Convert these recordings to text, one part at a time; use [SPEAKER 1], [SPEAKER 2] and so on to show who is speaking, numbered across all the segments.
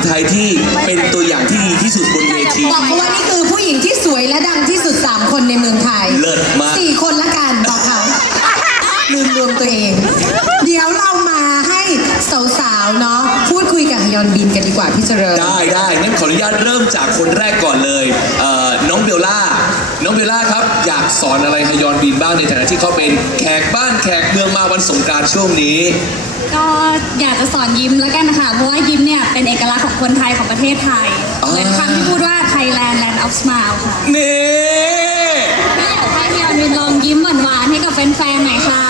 [SPEAKER 1] ไทยที่เป็นตัวอย่างที่ดีที่สุดบนเวที
[SPEAKER 2] บอกเขาว่านี่คือผู้หญิงที่สวยและดังที่สุด3คนในเมืองไทย
[SPEAKER 1] เลิศมาก
[SPEAKER 2] 4 คนละกันบอกเขาลืมรวมตัวเอง เดี๋ยวเรามาให้สาวๆเนาะพูดคุยกับฮยอนบินกันดีกว่าพี่เจริญ
[SPEAKER 1] ได้งั้นขออนุญาตเริ่มจากคนแรกก่อนเลยน้องเบลล่าครับอยากสอนอะไรฮยอนบินบ้างในฐานะที่เขาเป็นแขกบ้านแขกเมืองมาวันสงกรานต์ช่วงนี้
[SPEAKER 3] ก็อยากจะสอนยิ้มแล้วกันนะคะเพราะว่ายิ้มเนี่ยเป็นเอกลักษณ์ของคนไทยของประเทศไทยเหมือนคำที่พูดว่า Thailand Land of Smile ค่ะ
[SPEAKER 1] นี่
[SPEAKER 3] ก็อยากให้พี่ออนวินลองยิ้มหวานๆให้กับแฟนๆหน่อยค่ะ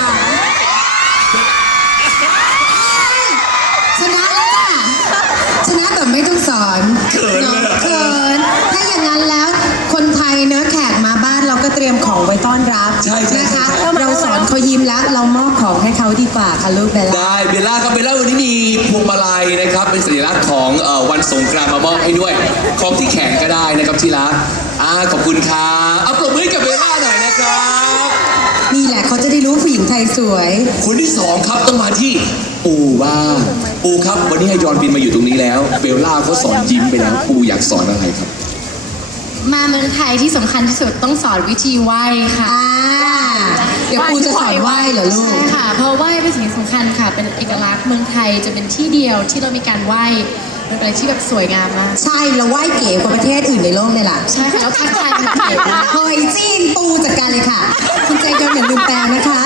[SPEAKER 2] ชนะแล้วค่ะชนะแต่ไม่ต้องสอน
[SPEAKER 1] เขิน
[SPEAKER 2] ถ้าอย่างนั้นแล้วคนไทยเนื้อแขกมาบ้านเราก็เตรียมของไว้ต้อนรับนะคะเราสอนเขายิ้มแล้วเรามอบของให้เขาดีกว่าค่ะลูกเบลล่า
[SPEAKER 1] ได้เบลล่าครับเบลล่าวันนี้มีพวงมาลัยนะครับเป็นสัญลักษณ์ของวันสงกรานต์มามอบให้ด้วยของที่แขนก็ได้นะครับที่รักขอบคุณครับเอาปรบมือกับเบลล่าหน่อยนะครับ
[SPEAKER 2] นี่แหละเขาจะได้รู้ผู้หญิงไทยสวย
[SPEAKER 1] คนที่2ครับต้องมาที่ปูบ้างปูครับวันนี้ให้ยอนบินมาอยู่ตรงนี้แล้วเบลล่าเขาสอนยิ้มไปแล้วปูอยากสอนอะไรครับ
[SPEAKER 4] มาเมืองไทยที่สำคัญที่สุดต้องสอนวิธีไหว้ค่ะ
[SPEAKER 2] เดี๋ยวปูจะสอนไหว้เหรอลูก
[SPEAKER 4] ใช่ค่ะเพราะไหว้เป็นสิ่งสำคัญค่ะเป็นเอกลักษณ์เมืองไทยจะเป็นที่เดียวที่เรามีการไหว้เป็นอะไรที่แบบสวยงามมาก
[SPEAKER 2] ใช่เราไหว้เก๋กว่าประเทศอื่นในโลกเลยล่ะ
[SPEAKER 4] ใช่ค่ะแล้วทักทายมันเก๋มาก
[SPEAKER 2] เฮ้ยจีนปูจัดการเลยค่ะคุณใจเย็นเหมือนลืมแปลนะคะ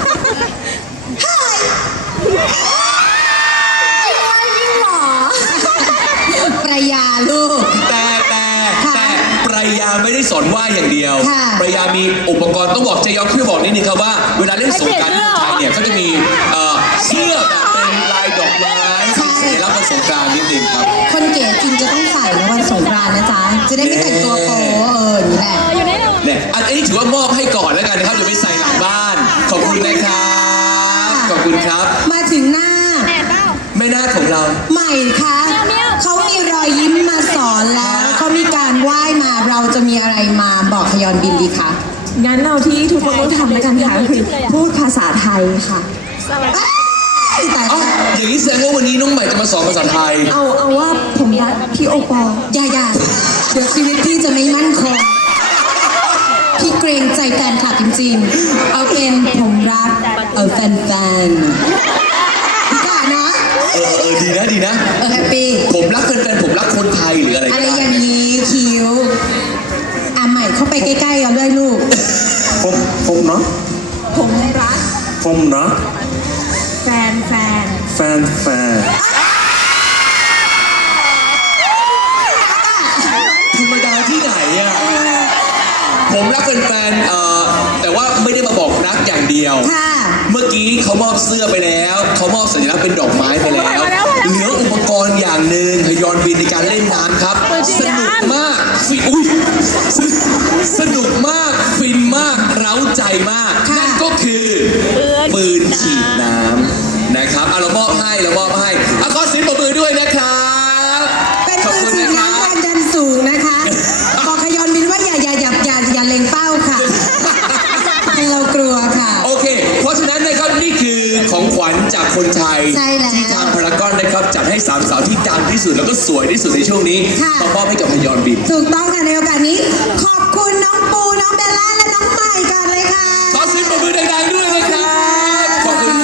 [SPEAKER 2] ประยาลูก
[SPEAKER 1] แต่ประยาไม่ได้สอนไหว้อย่างเดียวประยามีอุปกรณ์ต้องบอกเจยอนพี่บอกนิดนึงครับว่าเวลาเล่นสงกรานต์ที่ไทยเนี่ยเขาจะมีเสื้อแบบเป็นลายดอกไม้สัญลักษณ์วันสงกรานต์นิดนึงครับ
[SPEAKER 2] คนเก๋จริงจะต้องใส่ในวันสงกรานต์นะจ๊ะจะได้ไม่แต่งตัวโป๊นี่แหละ
[SPEAKER 1] เนี่ยอันนี้ถือว่ามอบให้ก่อนแล้วกันนะครับเดี๋ยวไปใส่หลังบ้านขอบคุณนะครับขอบคุณครับ
[SPEAKER 2] มาถึงหน้า
[SPEAKER 1] แม่นาคของเรา
[SPEAKER 2] ใหม่คะเขามีรอยยิ้มมาสอนแล้วเขามีการไหว้มาเราจะมีอะไรมาบอกฮยอนบินดีคะ
[SPEAKER 5] งั้นเราที่ทุกคนต้องทำแล้วกันค่ะคือพูดภาษาไทยค่ะ
[SPEAKER 1] อย่างนี้แสดงว่าวันนี้น้องใหม่จะมาสอนภาษาไทย
[SPEAKER 5] เอาว่าผมรักพี่โอปอ
[SPEAKER 2] อย่าเดี๋ยวชีวิตพี่จะไม่มั่นคงพี่เกรงใจแฟนคลับจริงๆเอาเป็นผมรักแฟนดีกว่านะ
[SPEAKER 1] ดีนะ
[SPEAKER 2] แฮปปี้
[SPEAKER 1] ผมรักแฟนผมรักคนไทยหรืออะไร
[SPEAKER 2] อย่างนี้คิ้วใหม่เข้าไปใกล้ๆเอาด้วยลูก
[SPEAKER 5] ผมเนาะ
[SPEAKER 2] ผมรัก
[SPEAKER 5] แฟน
[SPEAKER 1] ธรรมดาที่ไหนอ่ะผมรักแฟนแต่ว่าไม่ได้มาบอกรักอย่างเดียวเมื่อกี้เขามอบเสื้อไปแล้วเขามอบสัญลักษณ์เป็นดอกไม้ไปแล้วเหลืออุปกรณ์อย่างหนึ่งฮยอนบินในการเล่นน้ำครับสนุกมากฟินมากเร้าใจมากนั่นก็คือปืนฉีดน้ำนะครับเรามอบให้ขอเสียงปรบมือด้วยนะครับ
[SPEAKER 2] เป็นปืนฉีดน้ำความดันสูงนะคะบอกฮยอนบินว่าอย่าเล็งเป้าค่ะเรากลัวค่ะ
[SPEAKER 1] โอเคเพราะฉะนั้นนะครับนี่คือของขวัญจากคนไทยที่ทางพารากอนนะครับจัดให้3 สาวที่ดังที่สุดแล้วก็สวยที่สุดในช่วงนี้มอบให้กับฮยอนบิน
[SPEAKER 2] ถูกต้องค่ะในโอกาสนี้ขอบคุณน้องปูน้องเบลล่าและน้องใหม่กันเลยค่ะ
[SPEAKER 1] ขอเสียงปรบมือดังๆด้วยนะครับขอบคุณ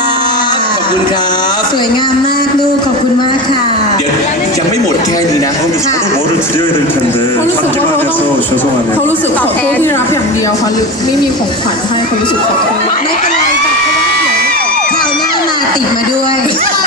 [SPEAKER 1] ครับ
[SPEAKER 2] สวยงามมากลูกขอบคุณมากค่ะ
[SPEAKER 1] เดี๋ยวยังไม่หมดแค่นี้นะ
[SPEAKER 5] เขารู้สึกขอโทษที่รับอย่างเดียวเขาไม่มีของขวัญให้เขารู้สึกขอโทษ
[SPEAKER 2] ไม่เป็นไรค่ะเพราะว่าเดี๋ยวคราวหน้ามาติดมาด้วย